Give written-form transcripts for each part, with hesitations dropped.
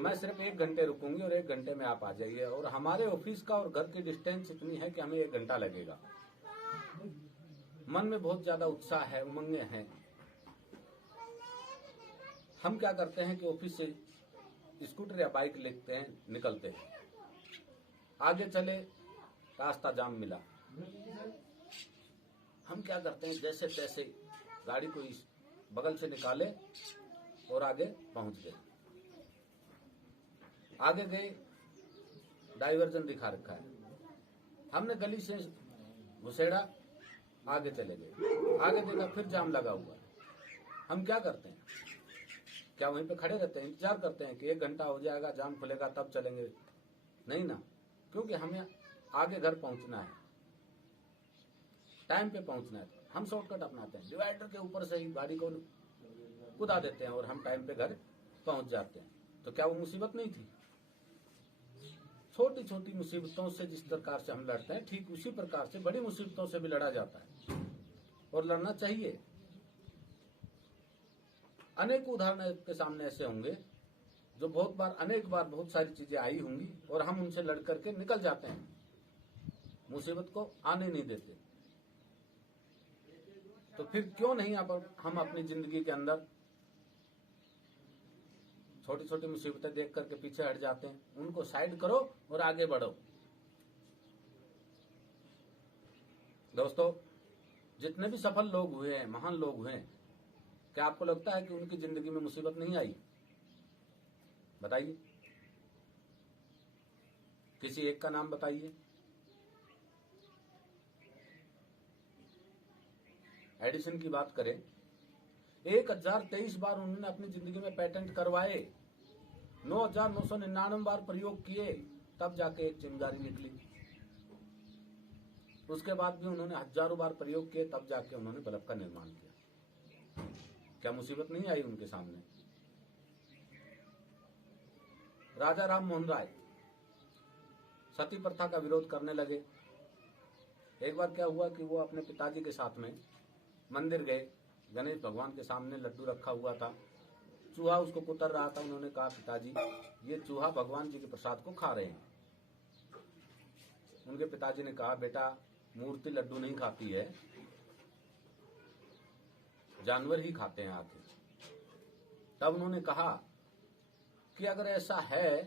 मैं सिर्फ 1 घंटे रुकूंगी और 1 घंटे में आप आ जाइए। और हमारे ऑफिस का और घर की डिस्टेंस इतनी है कि हमें 1 घंटा लगेगा। मन में बहुत ज्यादा उत्साह है, उमंगे हैं। हम क्या करते हैं कि ऑफिस से स्कूटर या बाइक लेते हैं, निकलते हैं। आगे चले, रास्ता जाम मिला। हम क्या करते हैं, जैसे तैसे गाड़ी को इस बगल से निकाले और आगे पहुंच गए। आगे गए, डाइवर्जन दिखा रखा है, हमने गली से घुसेड़ा, आगे चले गए। आगे देखा फिर जाम लगा हुआ है। हम क्या करते हैं, क्या वहीं पे खड़े रहते हैं, इंतजार करते हैं कि 1 घंटा हो जाएगा, जाम खुलेगा तब चलेंगे? नहीं ना, क्योंकि हमें आगे घर पहुंचना है, टाइम पे पहुंचना है। हम शॉर्टकट अपनाते हैं, डिवाइडर के ऊपर से ही गाड़ी को कुदा देते हैं और हम टाइम पे घर पहुंच जाते हैं। तो क्या वो मुसीबत नहीं थी? छोटी छोटी मुसीबतों से जिस प्रकार से हम लड़ते हैं, ठीक उसी प्रकार से बड़ी मुसीबतों से भी लड़ा जाता है और लड़ना चाहिए। अनेक उदाहरण आपके सामने ऐसे होंगे जो अनेक बार बहुत सारी चीजें आई होंगी और हम उनसे लड़ करके निकल जाते हैं, मुसीबत को आने नहीं देते। तो फिर क्यों नहीं हम अपनी जिंदगी के अंदर छोटी छोटी मुसीबतें देख करके पीछे हट जाते हैं? उनको साइड करो और आगे बढ़ो। दोस्तों, जितने भी सफल लोग हुए हैं, महान लोग हुए हैं, क्या आपको लगता है कि उनकी जिंदगी में मुसीबत नहीं आई? बताइए, किसी एक का नाम बताइए। एडिसन की बात करें, 1023 बार उन्होंने अपनी जिंदगी में पेटेंट करवाए, 9999 बार प्रयोग किए, तब जाके एक चिंगारी निकली। उसके बाद भी उन्होंने हजारों बार प्रयोग किए, तब जाके उन्होंने बल्ब का निर्माण किया। क्या मुसीबत नहीं आई उनके सामने? राजा राम मोहन राय सती प्रथा का विरोध करने लगे। एक बार क्या हुआ कि वो अपने पिताजी के साथ में मंदिर गए। गणेश भगवान के सामने लड्डू रखा हुआ था, चूहा उसको कुतर रहा था। उन्होंने कहा, पिताजी, ये चूहा भगवान जी के प्रसाद को खा रहे हैं। उनके पिताजी ने कहा, बेटा, मूर्ति लड्डू नहीं खाती है, जानवर ही खाते हैं आके। तब उन्होंने कहा कि अगर ऐसा है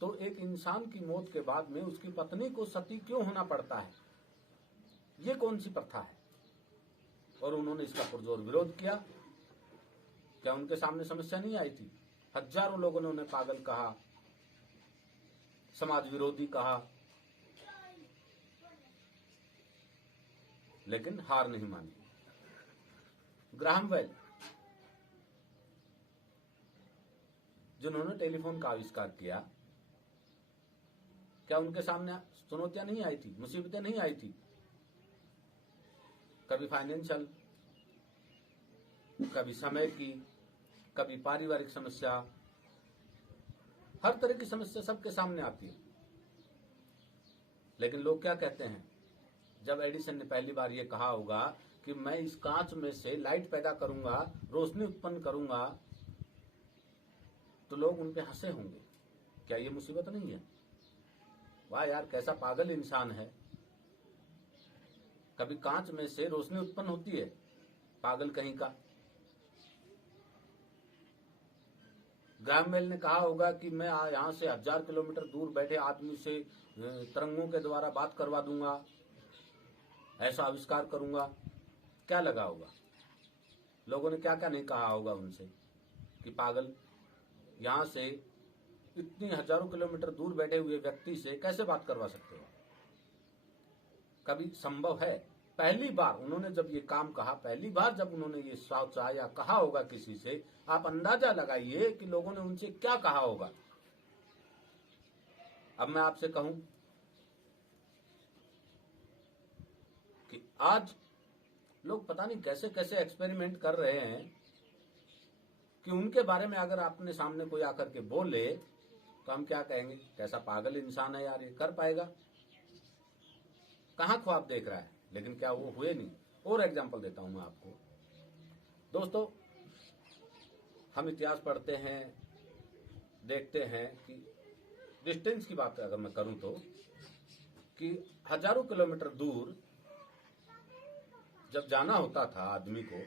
तो एक इंसान की मौत के बाद में उसकी पत्नी को सती क्यों होना पड़ता है? ये कौन सी प्रथा है? और उन्होंने इसका पुरजोर विरोध किया। क्या उनके सामने समस्या नहीं आई थी? हजारों लोगों ने उन्हें पागल कहा, समाज विरोधी कहा, लेकिन हार नहीं मानी। ग्राहम बेल, जिन्होंने टेलीफोन का आविष्कार किया, क्या उनके सामने चुनौतियां नहीं आई थी, मुसीबतें नहीं आई थी? कभी फाइनेंशियल, कभी समय की, कभी पारिवारिक समस्या, हर तरह की समस्या सबके सामने आती है। लेकिन लोग क्या कहते हैं? जब एडिसन ने पहली बार ये कहा होगा कि मैं इस कांच में से लाइट पैदा करूंगा, रोशनी उत्पन्न करूंगा, तो लोग उन पे हंसे होंगे। क्या ये मुसीबत नहीं है? वाह यार, कैसा पागल इंसान है। कभी कांच में से रोशनी उत्पन्न होती है, पागल कहीं का। ग्राहम बेल ने कहा होगा कि मैं यहां से 1000 किलोमीटर दूर बैठे आदमी से तरंगों के द्वारा बात करवा दूंगा, ऐसा आविष्कार करूंगा। क्या लगा होगा? लोगों ने क्या क्या नहीं कहा होगा उनसे कि पागल, यहां से इतनी हजारों किलोमीटर दूर बैठे हुए व्यक्ति से कैसे बात करवा सकते हो? कभी संभव है? पहली बार उन्होंने जब ये काम कहा, पहली बार जब उन्होंने ये सोचा या कहा होगा किसी से, आप अंदाजा लगाइए कि लोगों ने उनसे क्या कहा होगा। अब मैं आपसे कहूं कि आज लोग पता नहीं कैसे कैसे एक्सपेरिमेंट कर रहे हैं कि उनके बारे में अगर आपने सामने कोई आकर के बोले तो हम क्या कहेंगे? कैसा पागल इंसान है यार, ये कर पाएगा? कहां ख्वाब देख रहा है? लेकिन क्या वो हुए नहीं? और एग्जांपल देता हूं मैं आपको। दोस्तों, हम इतिहास पढ़ते हैं, देखते हैं कि डिस्टेंस की बात अगर मैं करूं तो कि हजारों किलोमीटर दूर जब जाना होता था आदमी को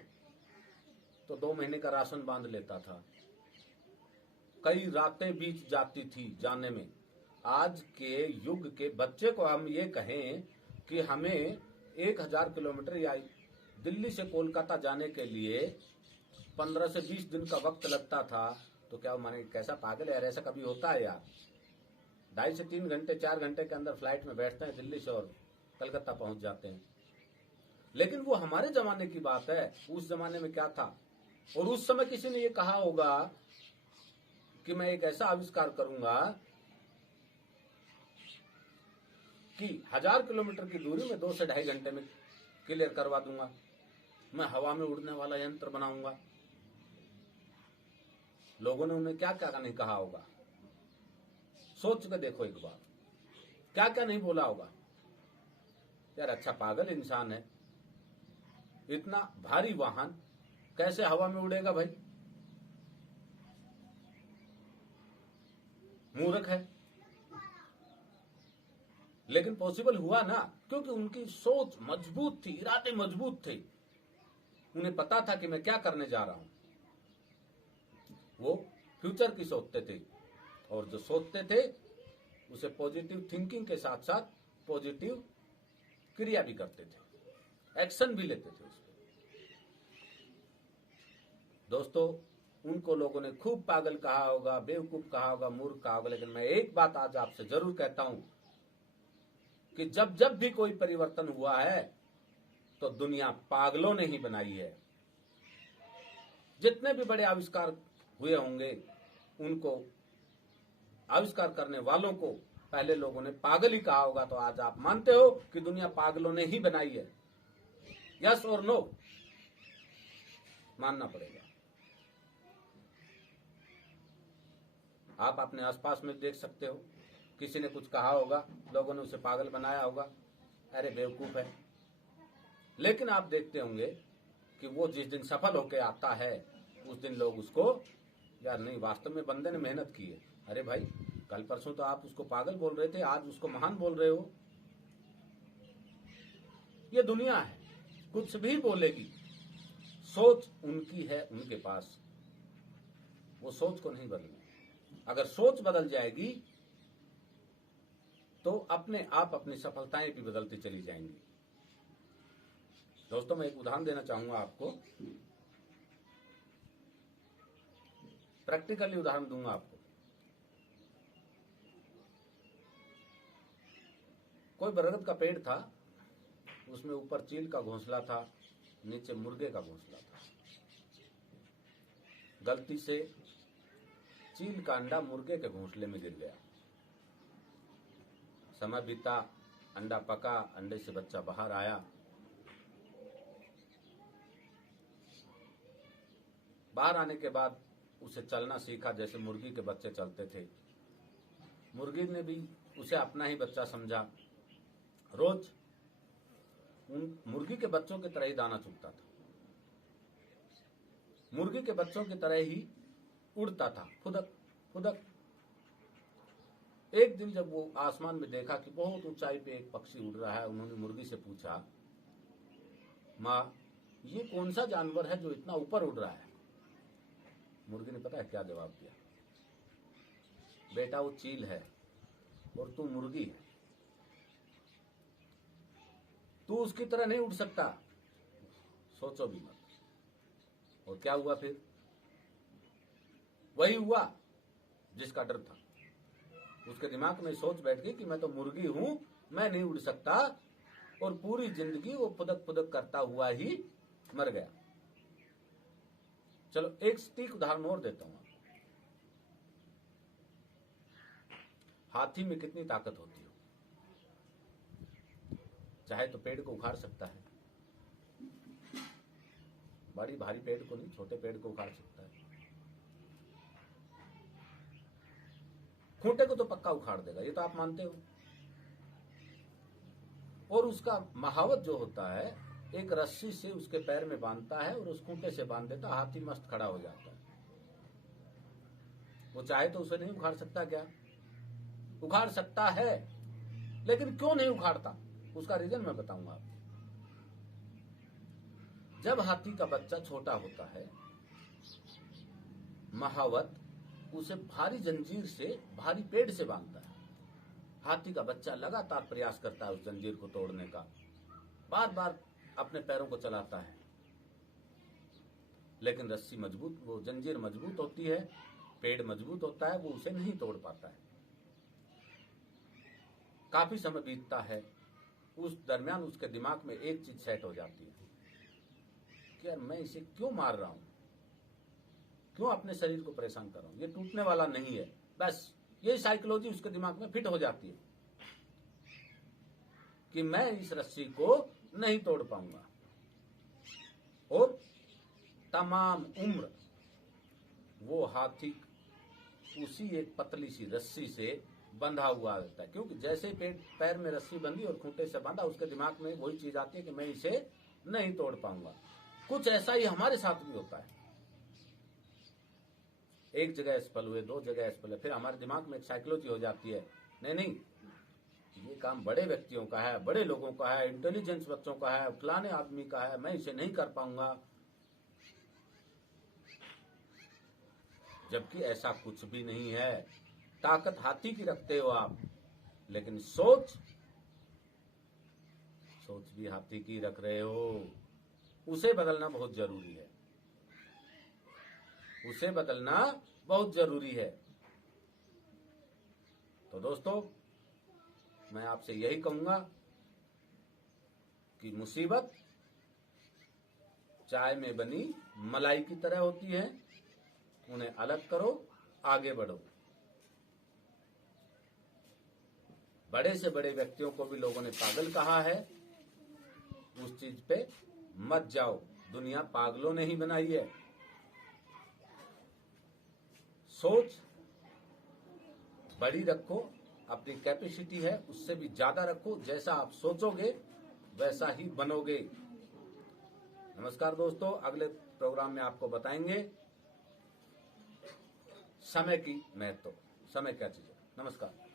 तो 2 महीने का राशन बांध लेता था, कई रातें बीत जाती थी जाने में। आज के युग के बच्चे को हम ये कहें कि हमें 1000 किलोमीटर या दिल्ली से कोलकाता जाने के लिए 15 से 20 दिन का वक्त लगता था, तो क्या माने कैसा पागल है यार, ऐसा कभी होता है यार? 2.5 से 3 घंटे 4 घंटे के अंदर फ्लाइट में बैठते हैं दिल्ली से और कलकत्ता पहुंच जाते हैं। लेकिन वो हमारे जमाने की बात है, उस जमाने में क्या था? और उस समय किसी ने ये कहा होगा कि मैं एक ऐसा आविष्कार करूंगा कि 1000 किलोमीटर की दूरी में 2 से 2.5 घंटे में क्लियर करवा दूंगा, मैं हवा में उड़ने वाला यंत्र बनाऊंगा। लोगों ने उन्हें क्या क्या नहीं कहा होगा, सोच के देखो एक बार, क्या क्या नहीं बोला होगा। यार अच्छा पागल इंसान है, इतना भारी वाहन कैसे हवा में उड़ेगा भाई? मूर्ख है। लेकिन पॉसिबल हुआ ना, क्योंकि उनकी सोच मजबूत थी, इरादे मजबूत थे, उन्हें पता था कि मैं क्या करने जा रहा हूं। वो फ्यूचर की सोचते थे, और जो सोचते थे उसे पॉजिटिव थिंकिंग के साथ साथ पॉजिटिव क्रिया भी करते थे, एक्शन भी लेते थे उसमें। दोस्तों, उनको लोगों ने खूब पागल कहा होगा, बेवकूफ कहा होगा, मूर्ख कहा होगा, लेकिन मैं एक बात आज आपसे जरूर कहता हूं कि जब भी कोई परिवर्तन हुआ है तो दुनिया पागलों ने ही बनाई है। जितने भी बड़े आविष्कार हुए होंगे, उनको आविष्कार करने वालों को पहले लोगों ने पागल ही कहा होगा। तो आज आप मानते हो कि दुनिया पागलों ने ही बनाई है? यस और नो? मानना पड़ेगा। आप अपने आसपास में देख सकते हो, किसी ने कुछ कहा होगा, लोगों ने उसे पागल बनाया होगा, अरे बेवकूफ है। लेकिन आप देखते होंगे कि वो जिस दिन सफल होकर आता है, उस दिन लोग उसको, यार नहीं वास्तव में बंदे ने मेहनत की है। अरे भाई, कल परसों तो आप उसको पागल बोल रहे थे, आज उसको महान बोल रहे हो। ये दुनिया है, कुछ भी बोलेगी, सोच उनकी है उनके पास, वो सोच को नहीं बदलना। अगर सोच बदल जाएगी तो अपने आप अपनी सफलताएं भी बदलती चली जाएंगी। दोस्तों, मैं एक उदाहरण देना चाहूंगा आपको, प्रैक्टिकली उदाहरण दूंगा आपको। कोई बरगद का पेड़ था, उसमें ऊपर चील का घोंसला था, नीचे मुर्गे का घोंसला था। गलती से चील का अंडा मुर्गे के घोंसले में गिर गया। समय बीता, अंडा पका, अंडे से बच्चा बाहर आया। बाहर आने के बाद उसे चलना सीखा जैसे मुर्गी के बच्चे चलते थे। मुर्गी ने भी उसे अपना ही बच्चा समझा। रोज उन मुर्गी के बच्चों की तरह ही दाना चुगता था, मुर्गी के बच्चों की तरह ही उड़ता था, फुदक फुदक। एक दिन जब वो आसमान में देखा कि बहुत ऊंचाई पे एक पक्षी उड़ रहा है, उन्होंने मुर्गी से पूछा, माँ, ये कौन सा जानवर है जो इतना ऊपर उड़ रहा है? मुर्गी ने पता है क्या जवाब दिया? बेटा, वो चील है और तू मुर्गी है, तू उसकी तरह नहीं उड़ सकता, सोचो भी मत। और क्या हुआ फिर? वही हुआ जिसका डर था। उसके दिमाग में सोच बैठ गई कि मैं तो मुर्गी हूं, मैं नहीं उड़ सकता, और पूरी जिंदगी वो फुदक फुदक करता हुआ ही मर गया। चलो एक सटीक उदाहरण और देता हूं आपको। हाथी में कितनी ताकत होती है? चाहे तो पेड़ को उखाड़ सकता है, बड़ी भारी पेड़ को नहीं, छोटे पेड़ को उखाड़ सकता है। खूंटे को तो पक्का उखाड़ देगा, ये तो आप मानते हो। और उसका महावत जो होता है, एक रस्सी से उसके पैर में बांधता है और उस खूंटे से बांध देता, हाथी मस्त खड़ा हो जाता है। वो चाहे तो उसे नहीं उखाड़ सकता क्या? उखाड़ सकता है, लेकिन क्यों नहीं उखाड़ता? उसका रीजन मैं बताऊंगा आपको। जब हाथी का बच्चा छोटा होता है, महावत उसे भारी जंजीर से, भारी पेड़ से बांधता है। हाथी का बच्चा लगातार प्रयास करता है उस जंजीर को तोड़ने का, बार बार अपने पैरों को चलाता है, लेकिन रस्सी मजबूत, वो जंजीर मजबूत होती है, पेड़ मजबूत होता है, वो उसे नहीं तोड़ पाता है। काफी समय बीतता है, उस दरमियान उसके दिमाग में एक चीज सेट हो जाती है कि यार मैं इसे क्यों मार रहा हूं, क्यों अपने शरीर को परेशान कर रहा हूं, ये टूटने वाला नहीं है। बस ये साइकोलॉजी उसके दिमाग में फिट हो जाती है कि मैं इस रस्सी को नहीं तोड़ पाऊंगा, और तमाम उम्र वो हाथी उसी एक पतली सी रस्सी से बंधा हुआ रहता है, क्योंकि जैसे पैर में रस्सी बंधी और खूंटे से बांधा, उसके दिमाग में वही चीज आती है कि मैं इसे नहीं तोड़ पाऊंगा। कुछ ऐसा ही हमारे साथ भी होता है। एक जगह असफल हुए, दो जगह असफल है, फिर हमारे दिमाग में एक साइकोलॉजी हो जाती है, नहीं ये काम बड़े व्यक्तियों का है, बड़े लोगों का है, इंटेलिजेंस बच्चों का है, फलाने आदमी का है, मैं इसे नहीं कर पाऊंगा। जबकि ऐसा कुछ भी नहीं है। ताकत हाथी की रखते हो आप, लेकिन सोच भी हाथी की रख रहे हो। उसे बदलना बहुत जरूरी है, उसे बदलना बहुत जरूरी है। तो दोस्तों, मैं आपसे यही कहूंगा कि मुसीबत चाय में बनी मलाई की तरह होती है, उन्हें अलग करो, आगे बढ़ो। बड़े से बड़े व्यक्तियों को भी लोगों ने पागल कहा है, उस चीज पे मत जाओ, दुनिया पागलों ने ही बनाई है। सोच बड़ी रखो, अपनी कैपेसिटी है उससे भी ज्यादा रखो, जैसा आप सोचोगे वैसा ही बनोगे। नमस्कार दोस्तों, अगले प्रोग्राम में आपको बताएंगे समय की महत्व, समय क्या चीज है। नमस्कार।